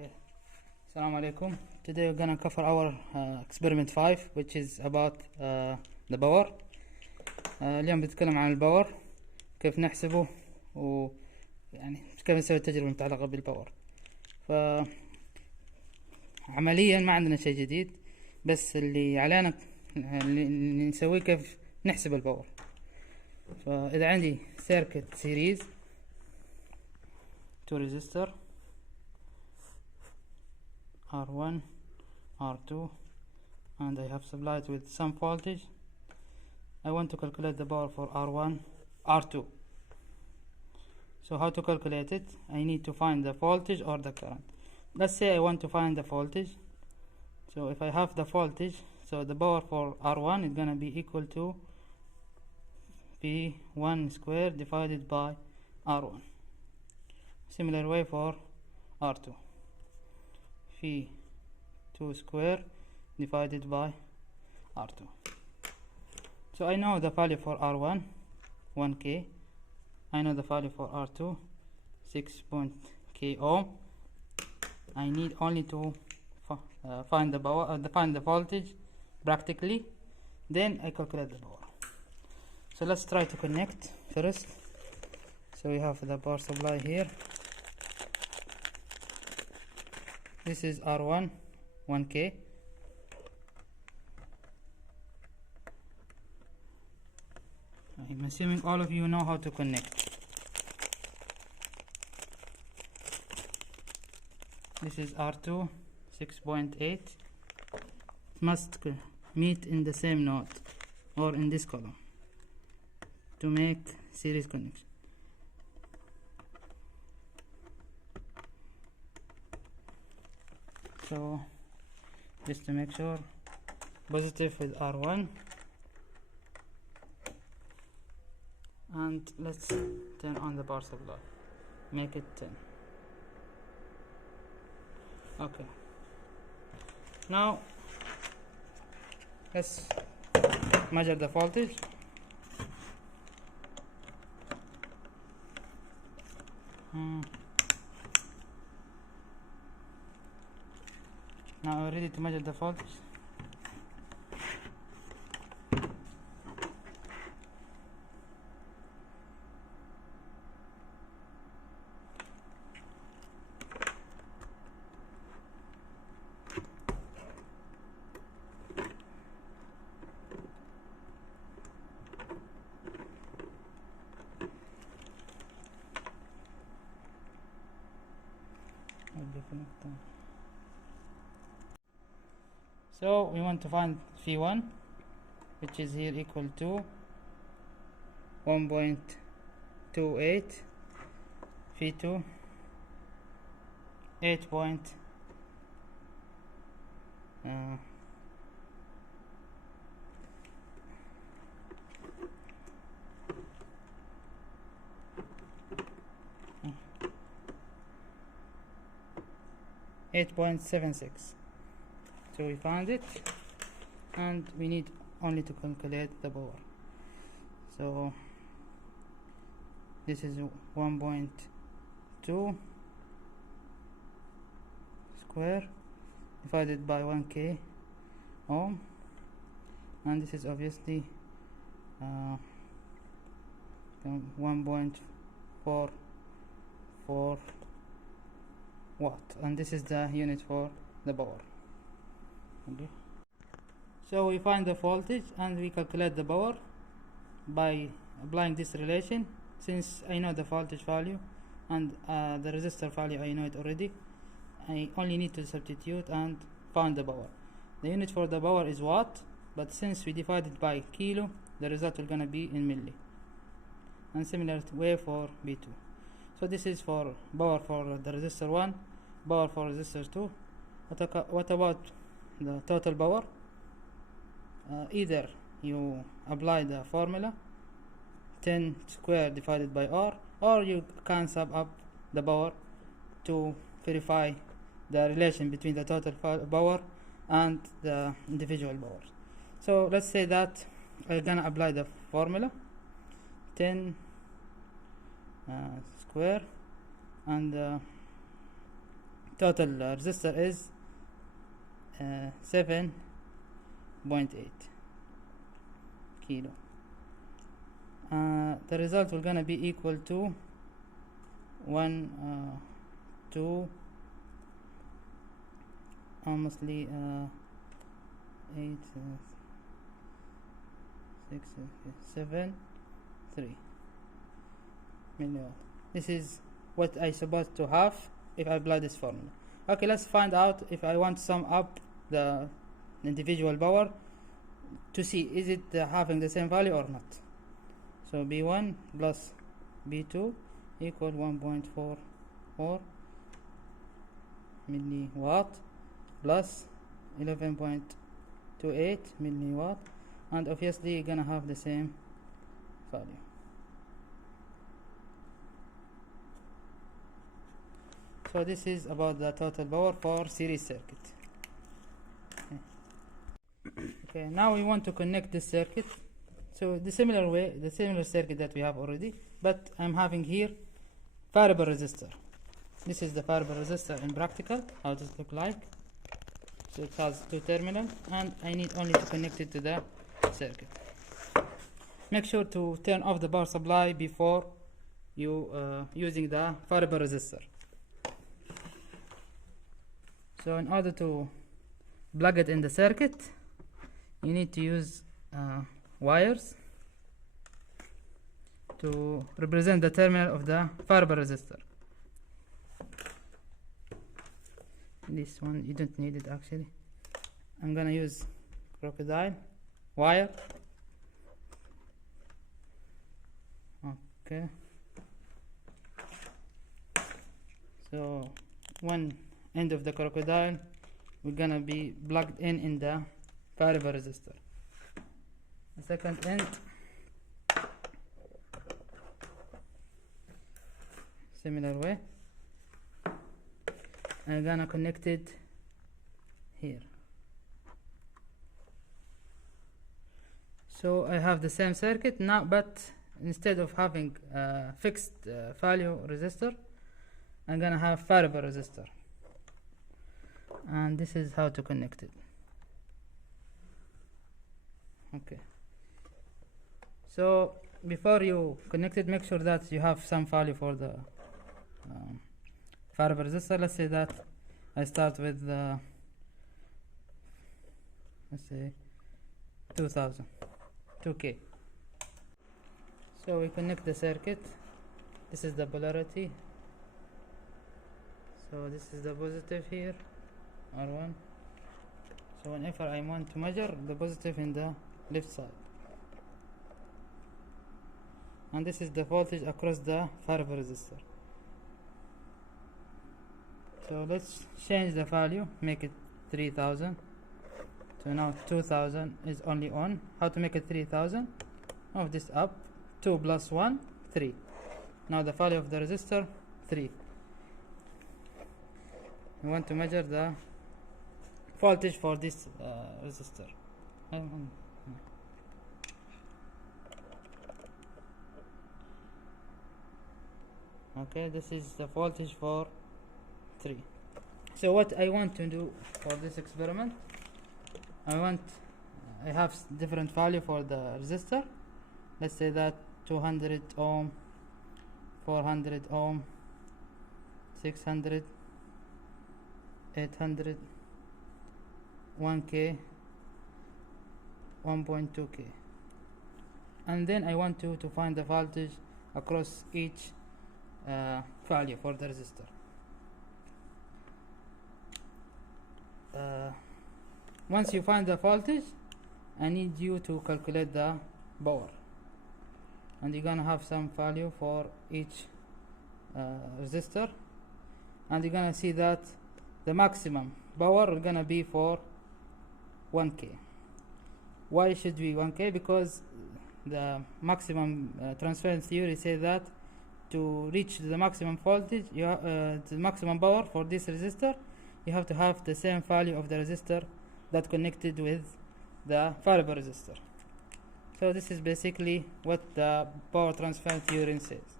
Okay. Assalamu alaikum. Today we're gonna cover our experiment 5 which is about the power. اليوم بنتكلم عن الباور، كيف نحسبه ويعني كيف نسوي التجربة المتعلقة بالباور. عمليا ما عندنا شيء جديد، بس اللي علينا اللي نسويه كيف نحسب الباور. فإذا عندي circuit series 2 resistor R1 R2 and I have supplied with some voltage. I want to calculate the power for R1 R2. So how to calculate it? I need to find the voltage or the current. Let's say I want to find the voltage. So if I have the voltage, so the power for R1 is gonna be equal to P1 square divided by R1. Similar way for R2. P2 square divided by R2. So I know the value for R1 1k. I know the value for R2 6.k ohm. I need only to find the power, find the voltage practically, then I calculate the power. So let's try to connect first. So we have the power supply here. This is R1 1k. I'm assuming all of you know how to connect. This is R2 6.8. It must meet in the same node or in this column to make series connection. So just to make sure, positive with R1, and let's turn on the power supply, make it 10. Okay, now let's measure the voltage. Now we're ready to measure the voltage. So we want to find V1, which is here equal to 1.28, V2 8. 8.76. So we found it, and we need only to calculate the power. So this is 1.2 square divided by 1k ohm, and this is obviously 1.44 watt, and this is the unit for the power. Okay. So we find the voltage and we calculate the power by applying this relation. Since I know the voltage value and the resistor value, I know it already, I only need to substitute and find the power. The unit for the power is watt, but since we divide it by kilo, the result will gonna be in milli. And similar way for B2. So this is for power for the resistor 1, power for resistor 2. What about the total power? Either you apply the formula 10 square divided by R, or you can sum up the power to verify the relation between the total power and the individual powers. So let's say that I'm gonna apply the formula 10 square and total resistor is 7.8 kilo. The result will gonna be equal to 2 almostly 8 6 7 3 milliwatt. This is what I supposed to have if I apply this formula. Okay, let's find out if I want to sum up the individual power to see is it having the same value or not. So B1 plus B2 equal 1.44 milliwatt plus 11.28 milliwatt, and obviously you're gonna have the same value. So this is about the total power for series circuit. Okay, now we want to connect this circuit. So the similar circuit that we have already, but I'm having here variable resistor. This is the variable resistor in practical, how does it look like. So it has 2 terminals, and I need only to connect it to the circuit. Make sure to turn off the power supply before you using the variable resistor. So in order to plug it in the circuit, you need to use wires to represent the terminal of the variable resistor. This one you don't need it actually. I'm gonna use crocodile wire. Okay, so one end of the crocodile we're gonna be plugged in the variable resistor. The second end similar way, I'm gonna connect it here. So I have the same circuit now, but instead of having a fixed value resistor, I'm gonna have variable resistor, and this is how to connect it. Okay, so before you connect it, make sure that you have some value for the variable resistor. Let's say that I start with let's say 2000 2k. So we connect the circuit. This is the polarity, so this is the positive here, R1. So whenever I want to measure the positive in the left side, and this is the voltage across the variable resistor. So let's change the value, make it 3000. So now 2000 is only on. How to make it 3000? Move this up. 2 plus 1, 3. Now the value of the resistor, 3. We want to measure the voltage for this resistor. Okay, this is the voltage for 3. So what I want to do for this experiment, I have different value for the resistor. Let's say that 200 ohm, 400 ohm, 600, 800, 1k, 1.2k, and then I want to find the voltage across each value for the resistor. Once you find the voltage, I need you to calculate the power, and you're gonna have some value for each resistor, and you're gonna see that the maximum power is gonna be for 1k. Why should be 1k? Because the maximum transference theory says that to reach the maximum voltage, the maximum power for this resistor, you have to have the same value of the resistor that connected with the variable resistor. So this is basically what the power transfer theorem says.